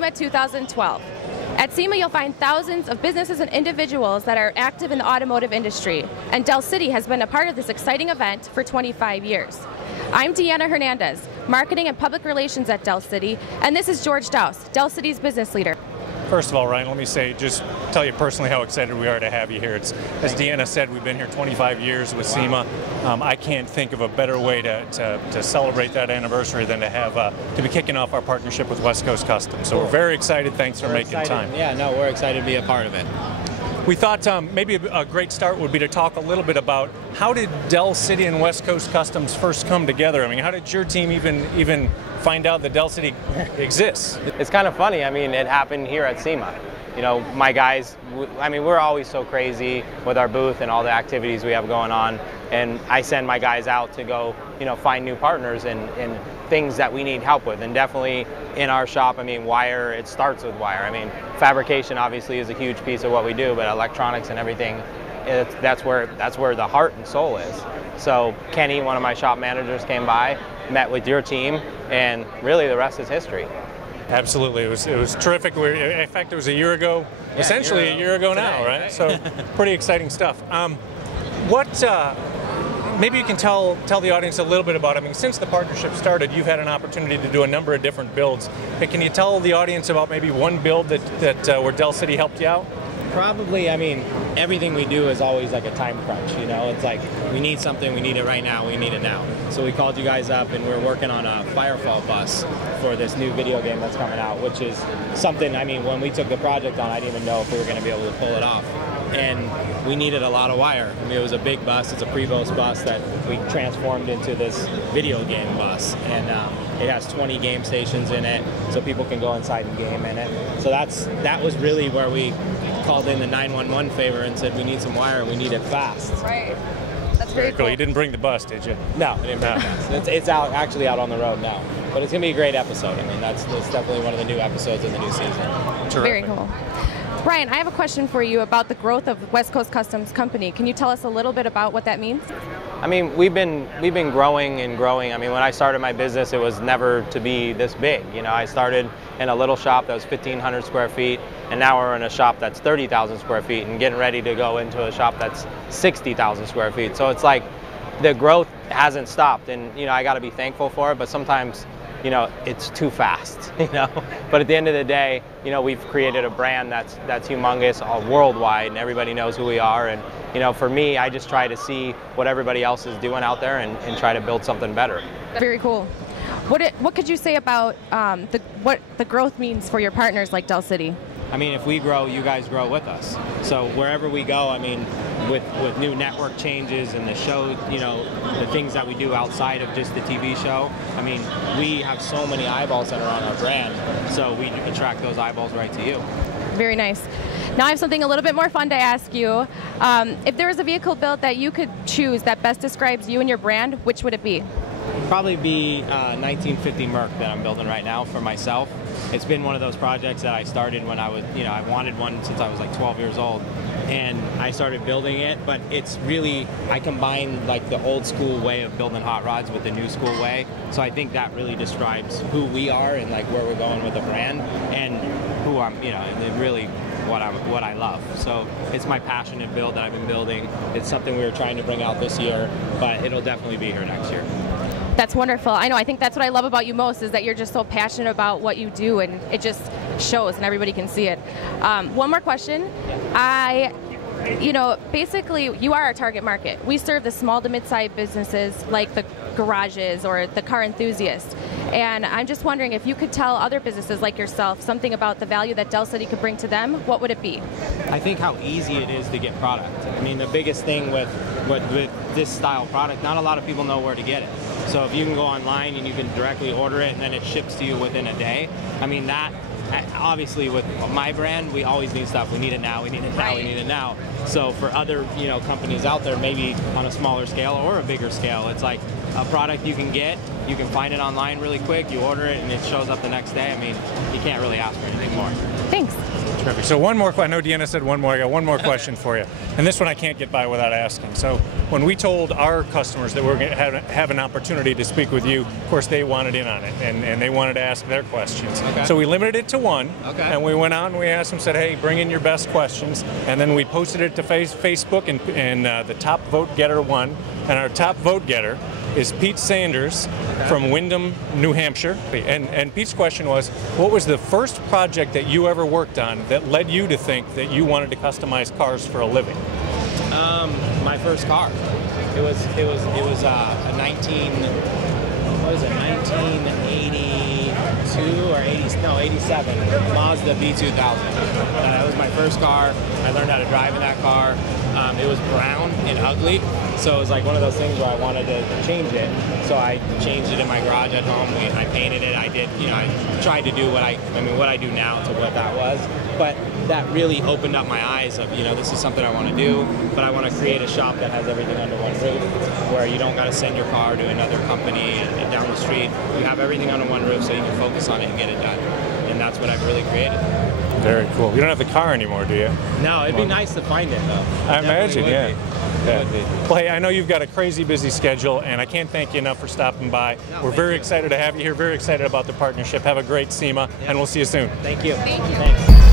SEMA 2012. At SEMA, you'll find thousands of businesses and individuals that are active in the automotive industry, and Del City has been a part of this exciting event for 25 years. I'm Deanna Hernandez, Marketing and Public Relations at Del City, and this is George Douse, Del City's business leader. First of all, Ryan, let me just tell you personally how excited we are to have you here. As Deanna said, we've been here 25 years with SEMA. I can't think of a better way to celebrate that anniversary than to be kicking off our partnership with West Coast Customs. So we're very excited. Thanks for making time. Yeah, no, we're excited to be a part of it. We thought maybe a great start would be to talk a little bit about how did Del City and West Coast Customs first come together? I mean, how did your team even find out that Del City exists? It's kind of funny. I mean, it happened here at SEMA. You know, my guys, I mean, we're always so crazy with our booth and all the activities we have going on. And I send my guys out to go, you know, find new partners and things that we need help with. And definitely in our shop, I mean, wire, it starts with wire. I mean, fabrication obviously is a huge piece of what we do, but electronics and everything, that's where the heart and soul is. So Kenny, one of my shop managers, came by, met with your team, and really the rest is history. Absolutely, it was terrific. In fact, it was a year ago, yeah, essentially a year ago now, right? So pretty exciting stuff. Maybe you can tell the audience a little bit about it. I mean, since the partnership started, you've had an opportunity to do a number of different builds. Hey, can you tell the audience about maybe one build where Del City helped you out? Probably, I mean, everything we do is always like a time crunch, you know? It's like, we need something, we need it right now, we need it now. So we called you guys up and we're working on a Firefall bus for this new video game that's coming out, which is something, I mean, when we took the project on, I didn't even know if we were gonna be able to pull it off. And we needed a lot of wire. I mean, it was a big bus, it's a Prevost bus that we transformed into this video game bus. And it has 20 game stations in it, so people can go inside and game in it. So that was really where we called in the 911 favor and said we need some wire, we need it fast. Right. That's very cool. You didn't bring the bus, did you? No, I didn't bring the bus. It's actually out on the road now. But it's going to be a great episode. I mean, it's definitely one of the new episodes in the new season. Terrific. Very cool. Brian, I have a question for you about the growth of West Coast Customs Company. Can you tell us a little bit about what that means? I mean, we've been growing and growing. I mean, when I started my business, it was never to be this big. You know, I started in a little shop that was 1,500 square feet, and now we're in a shop that's 30,000 square feet and getting ready to go into a shop that's 60,000 square feet. So it's like the growth hasn't stopped, and you know, I got to be thankful for it. But sometimes, you know, it's too fast, you know. But at the end of the day, you know, we've created a brand that's humongous, all worldwide, and everybody knows who we are. And you know, for me, I just try to see what everybody else is doing out there and try to build something better. Very cool. What could you say about what the growth means for your partners like Del City? I mean, if we grow, you guys grow with us. So wherever we go, I mean, with new network changes and the show, you know, the things that we do outside of just the TV show, I mean, we have so many eyeballs that are on our brand, so we attract those eyeballs right to you. Very nice. Now I have something a little bit more fun to ask you. If there was a vehicle built that you could choose that best describes you and your brand, which would it be? Probably be 1950 Merc that I'm building right now for myself. It's been one of those projects that I started when I was, you know, I wanted one since I was like 12 years old. And I started building it, but it's really, I combine like the old school way of building hot rods with the new school way. So I think that really describes who we are and like where we're going with the brand and who I'm, you know, and really what I love. So it's my passionate build that I've been building. It's something we were trying to bring out this year, but it'll definitely be here next year. That's wonderful. I know, I think that's what I love about you most is that you're just so passionate about what you do and it just shows and everybody can see it. One more question. You know, basically you are our target market. We serve the small to mid-sized businesses like the garages or the car enthusiast. And I'm just wondering if you could tell other businesses like yourself something about the value that Del City could bring to them, what would it be? I think how easy it is to get product. I mean, the biggest thing with this style product, not a lot of people know where to get it. So if you can go online and you can directly order it and then it ships to you within a day, I mean that, obviously with my brand, we always need stuff. We need it now, we need it now, we need it now. So for other, you know, companies out there, maybe on a smaller scale or a bigger scale, it's like, a product you can get. You can find it online really quick. You order it and it shows up the next day. I mean, you can't really ask for anything more. Thanks. Perfect. So one more, I know Deanna said one more, I got one more question for you. And this one I can't get by without asking. So when we told our customers that we're going to have an opportunity to speak with you, of course they wanted in on it and they wanted to ask their questions. Okay. So we limited it to one. Okay. And we went out and we asked them, said, hey, bring in your best questions. And then we posted it to Facebook and the top vote getter won. And our top vote getter is Pete Sanders from Windham, New Hampshire. And Pete's question was, what was the first project that you ever worked on that led you to think that you wanted to customize cars for a living? My first car. It was a 1982 or 87 Mazda B2000. That was my first car. I learned how to drive in that car. It was brown and ugly, so it was like one of those things where I wanted to change it. So I changed it in my garage at home. I painted it. I did, I tried to do what I do now to what that was. But that really opened up my eyes of, this is something I want to do, but I want to create a shop that has everything under one roof, where you don't got to send your car to another company and down the street. You have everything under one roof so you can focus on it and get it done. And that's what I've really created. Very cool. You don't have the car anymore, do you? No, it'd be nice to find it, though. I imagine, yeah. Yeah. Well, hey, I know you've got a crazy busy schedule, and I can't thank you enough for stopping by. No, We're very excited to have you here, very excited about the partnership. Have a great SEMA, and we'll see you soon. Thank you. Thank you. Thanks.